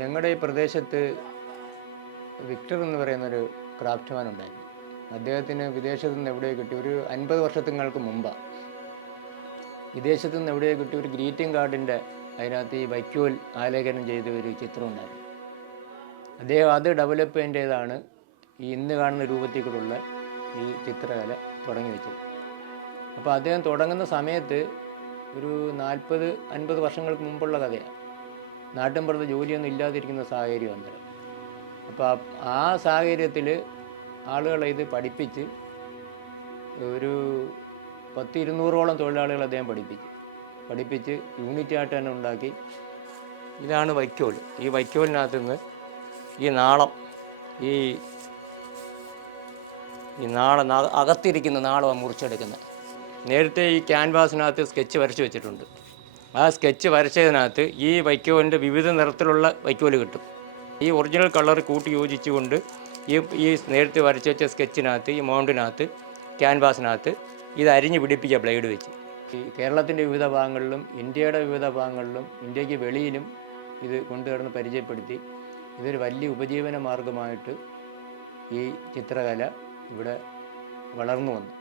ഞങ്ങളുടെ ഈ പ്രദേശത്ത് വിക്ടർ എന്ന് പറയുന്നൊരു ക്രാഫ്റ്റ്മാൻ ഉണ്ടായിരുന്നു. അദ്ദേഹത്തിന് വിദേശത്തു നിന്ന് എവിടെയോ കിട്ടി, ഒരു 50 വർഷങ്ങൾക്ക് മുമ്പാണ് വിദേശത്തു നിന്ന് എവിടെയോ കിട്ടിയ ഒരു ഗ്രീറ്റിംഗ് കാർഡിൻ്റെ അതിനകത്ത് ഈ വൈക്കോൽ ആലേഖനം ചെയ്ത ഒരു ചിത്രം ഉണ്ടായിരുന്നു. അദ്ദേഹം അത് ഡെവലപ്പ് ചെയ്തതാണ് ഈ ഇന്ന് കാണുന്ന രൂപത്തിൽ കൂടെയുള്ള ഈ ചിത്രകല തുടങ്ങി വെച്ചത്. അപ്പോൾ അദ്ദേഹം തുടങ്ങുന്ന സമയത്ത് ഒരു 40-50 വർഷങ്ങൾക്ക് മുമ്പുള്ള കഥയാണ്. നാട്ടിൻപുറത്ത് ജോലിയൊന്നും ഇല്ലാതിരിക്കുന്ന സാഹചര്യം അന്നേരം. അപ്പോൾ ആ സാഹചര്യത്തിൽ ആളുകളെ ഇത് ഒരു 100-200ഓളം തൊഴിലാളികൾ അദ്ദേഹം പഠിപ്പിച്ച് യൂണിറ്റ് ആയിട്ട് തന്നെ ഉണ്ടാക്കി. ഇതാണ് വൈക്കോൽ. ഈ വൈക്കോലിനകത്ത് നിന്ന് ഈ നാളം അകത്തിരിക്കുന്ന നാളമാണ് മുറിച്ചെടുക്കുന്നത്. നേരത്തെ ഈ ക്യാൻവാസിനകത്ത് സ്കെച്ച് വരച്ച് വെച്ചിട്ടുണ്ട്. ആ സ്കെച്ച് വരച്ചതിനകത്ത് ഈ വൈക്കോലിൻ്റെ വിവിധ നിറത്തിലുള്ള വൈക്കോൽ കിട്ടും. ഈ ഒറിജിനൽ കളർ കൂട്ടി യോജിച്ചുകൊണ്ട് ഈ നേരത്തെ വരച്ച് വെച്ച സ്കെച്ചിനകത്ത്, ഈ മൗണ്ടിനകത്ത്, ക്യാൻവാസിനകത്ത് ഇത് അരിഞ്ഞ് പിടിപ്പിക്കുക ബ്ലേഡ് വെച്ച്. ഈ കേരളത്തിൻ്റെ വിവിധ ഭാഗങ്ങളിലും ഇന്ത്യയുടെ വിവിധ ഭാഗങ്ങളിലും ഇന്ത്യക്ക് വെളിയിലും ഇത് കൊണ്ടുവന്ന് പരിചയപ്പെടുത്തി. ഇതൊരു വലിയ ഉപജീവന മാർഗമായിട്ട് ഈ ചിത്രകല ഇവിടെ വളർന്നു വന്നു.